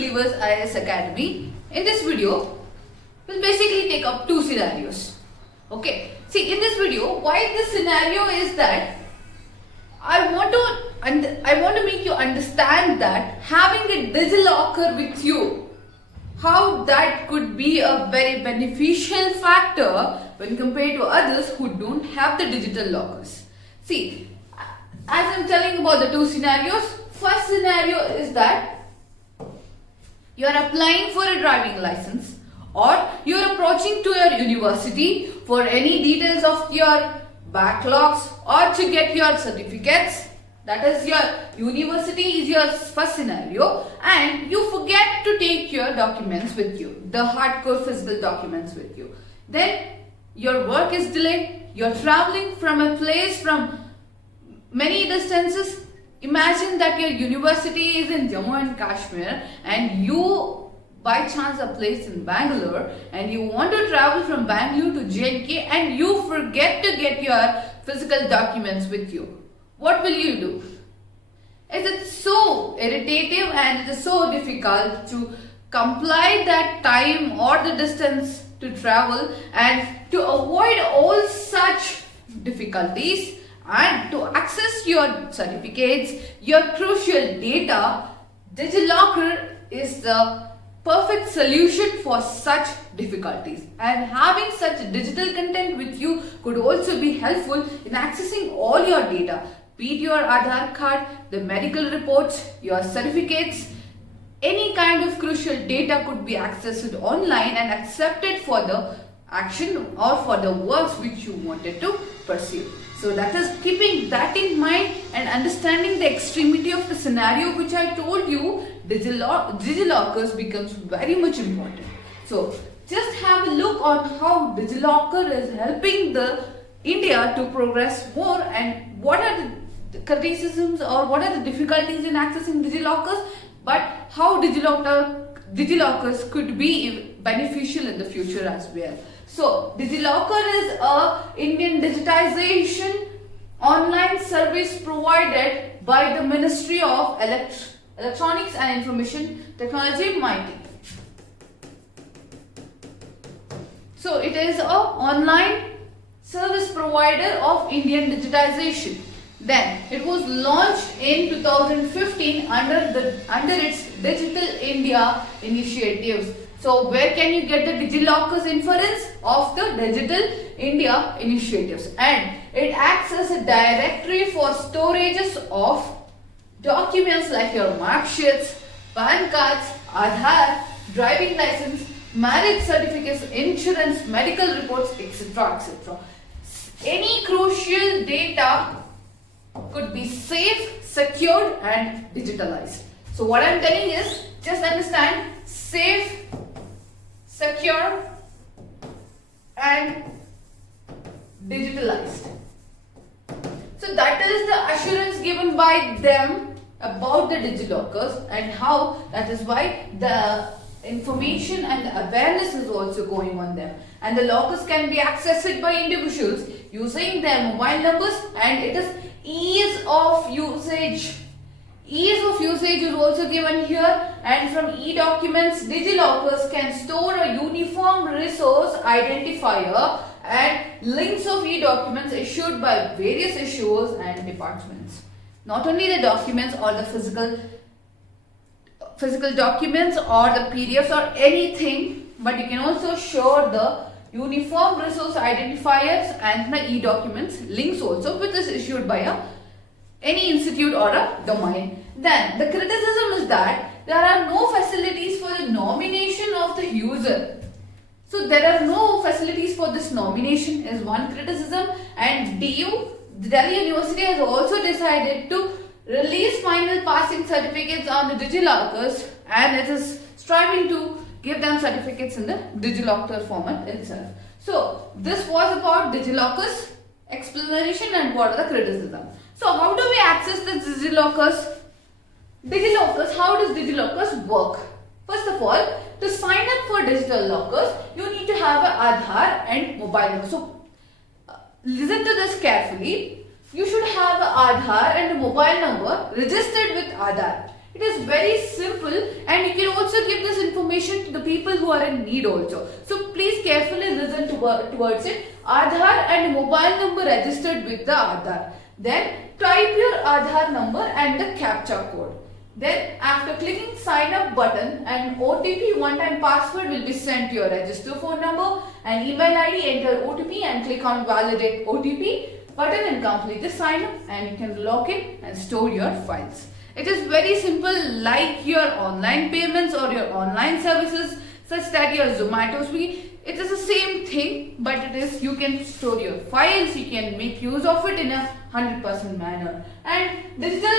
Believers IAS Academy. In this video, we'll basically take up two scenarios. Okay, see in this video, why this scenario is that I want to make you understand that having a DigiLocker with you, how that could be a very beneficial factor when compared to others who don't have the digital lockers. See, as I'm telling about the two scenarios, first scenario is that you are applying for a driving license or you are approaching to your university for any details of your backlogs or to get your certificates. That is, your university is your first scenario, and you forget to take your documents with you, the hardcore physical documents with you. Then your work is delayed, you're traveling from a place from many distances. Imagine that your university is in Jammu and Kashmir and you by chance are placed in Bangalore and you want to travel from Bangalore to J&K and you forget to get your physical documents with you. What will you do? Is it so irritative and it is so difficult to comply that time or the distance to travel, and to avoid all such difficulties and to access your certificates, your crucial data, DigiLocker is the perfect solution for such difficulties. And having such digital content with you could also be helpful in accessing all your data, be it your Aadhaar card, the medical reports, your certificates. Any kind of crucial data could be accessed online and accepted for the action or for the works which you wanted to pursue. So that is, keeping that in mind and understanding the extremity of the scenario which I told you, DigiLockers becomes very much important. So just have a look on how DigiLocker is helping the India to progress more, and what are the criticisms or what are the difficulties in accessing DigiLockers, but how DigiLockers could be beneficial in the future as well. So DigiLocker is a Indian digitization online service provided by the Ministry of Electronics and Information Technology, MeitY. So it is a online service provider of Indian digitization. Then it was launched in 2015 under its Digital India initiatives. So where can you get the DigiLockers inference of the Digital India initiatives? And it acts as a directory for storages of documents like your mark sheets, PAN cards, Aadhaar, driving license, marriage certificates, insurance, medical reports, etc. etc. Any crucial data could be safe, secured and digitalized. So what I am telling is, just understand, safe, secure and digitalized. So that is the assurance given by them about the DigiLockers, and how that is why the information and the awareness is also going on them, and the lockers can be accessed by individuals using their mobile numbers, and it is ease of usage. Ease of usage is also given here, and from e-documents, DigiLockers can store a uniform resource identifier and links of e-documents issued by various issuers and departments. Not only the documents or the physical documents or the PDFs or anything, but you can also show the uniform resource identifiers and the e-documents links also, which is issued by any institute or a domain. Then the criticism is that there are no facilities for the nomination of the user. So there are no facilities for this nomination is one criticism, and the Delhi University has also decided to release final passing certificates on the DigiLockers, and it is striving to give them certificates in the DigiLocker format itself. So this was about DigiLockers explanation and what are the criticism. So how do we access the DigiLockers? How does DigiLockers work? First of all, to sign up for DigiLockers, you need to have an Aadhaar and mobile number. So listen to this carefully. You should have an Aadhaar and a mobile number registered with Aadhaar. It is very simple, and you can also give this information to the people who are in need also. So please carefully listen towards it. Aadhaar and mobile number registered with the Aadhaar. Then type your Aadhaar number and the CAPTCHA code. Then after clicking sign up button, an OTP one-time password will be sent to your register phone number and email ID. Enter OTP and click on validate OTP button and complete the sign up, and you can log in and store your files. It is very simple, like your online payments or your online services such that your Zomato, Swiggy. It is the same thing, but it is, you can store your files, you can make use of it in a 100% manner. And digital,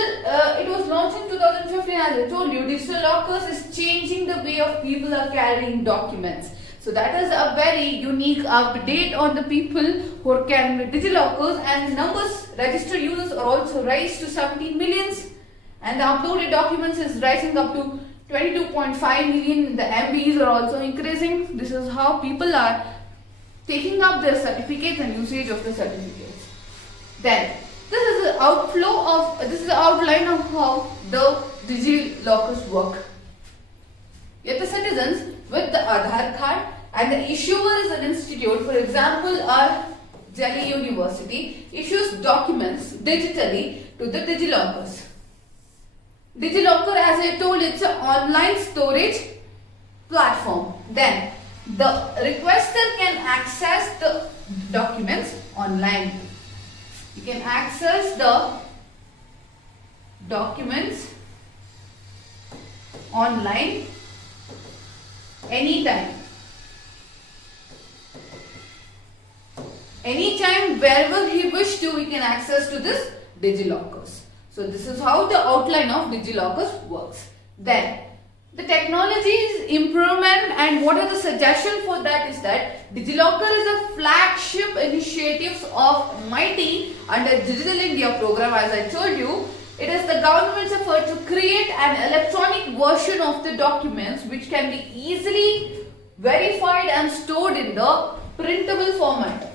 it was launched in 2015. As I told you, digital lockers is changing the way of people are carrying documents. So that is a very unique update on the people who are carrying the DigiLockers, and the numbers registered users are also raised to 17 millions, and the uploaded documents is rising up to 22.5 million. The MBs are also increasing. This is how people are taking up their certificates and usage of the certificates. Then this is the outline of how the DigiLockers work. Yet the citizens with the Aadhaar card and the issuer is an institute, for example, our Delhi University, issues documents digitally to the DigiLockers. DigiLocker, as I told, it's an online storage platform. Then the requester can access the documents online. You can access the documents online anytime. Anytime, wherever he wish to, we can access to this DigiLockers. So this is how the outline of DigiLockers works. Then the technology's improvement, and what are the suggestions for that is that DigiLocker is a flagship initiative of MeitY under Digital India program. As I told you, it is the government's effort to create an electronic version of the documents which can be easily verified and stored in the printable format.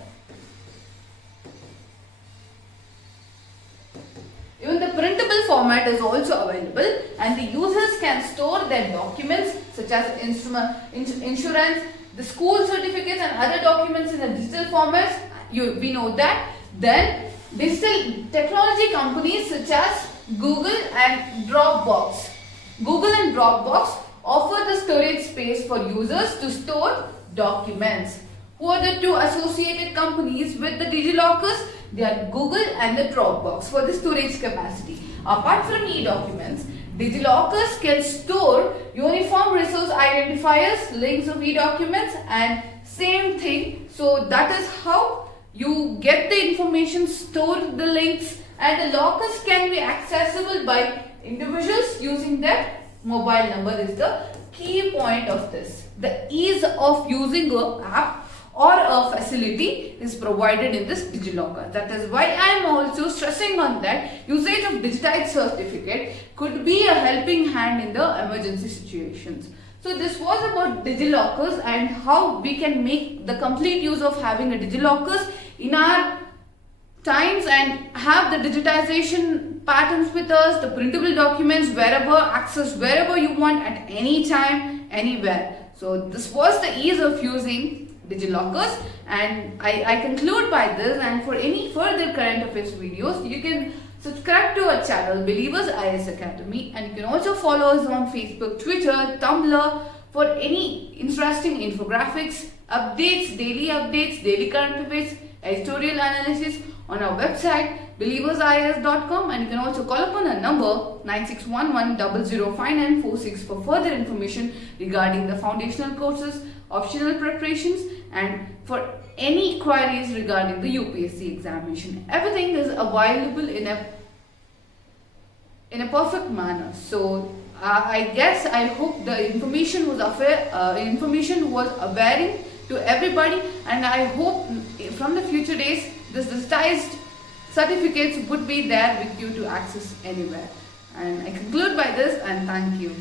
Even the printable format is also available, and the users can store their documents such as insurance, the school certificates and other documents in the digital formats. We know that. Then digital technology companies such as Google and Dropbox. Google and Dropbox offer the storage space for users to store documents. Who are the two associated companies with the DigiLockers? They are Google and the Dropbox for the storage capacity. Apart from e-documents, DigiLockers can store uniform resource identifiers, links of e-documents, and same thing. So that is how you get the information, store the links, and the lockers can be accessible by individuals using their mobile number is the key point of this. The ease of using an app or a facility is provided in this DigiLocker. That is why I am also stressing on that usage of digitized certificate could be a helping hand in the emergency situations. So this was about DigiLockers and how we can make the complete use of having a DigiLockers in our times and have the digitization patterns with us, the printable documents wherever, access wherever you want at any time, anywhere. So this was the ease of using DigiLockers, and I conclude by this. And for any further current affairs videos, you can subscribe to our channel Believers IAS Academy, and you can also follow us on Facebook, Twitter, Tumblr for any interesting infographics, updates, daily current affairs, editorial analysis on our website believersias.com, and you can also call upon our number 9611005946 for further information regarding the foundational courses, optional preparations, and for any queries regarding the UPSC examination. Everything is available in a perfect manner. So I hope the information was availing to everybody, and I hope from the future days this digitized certificates would be there with you to access anywhere. And I conclude by this, and thank you.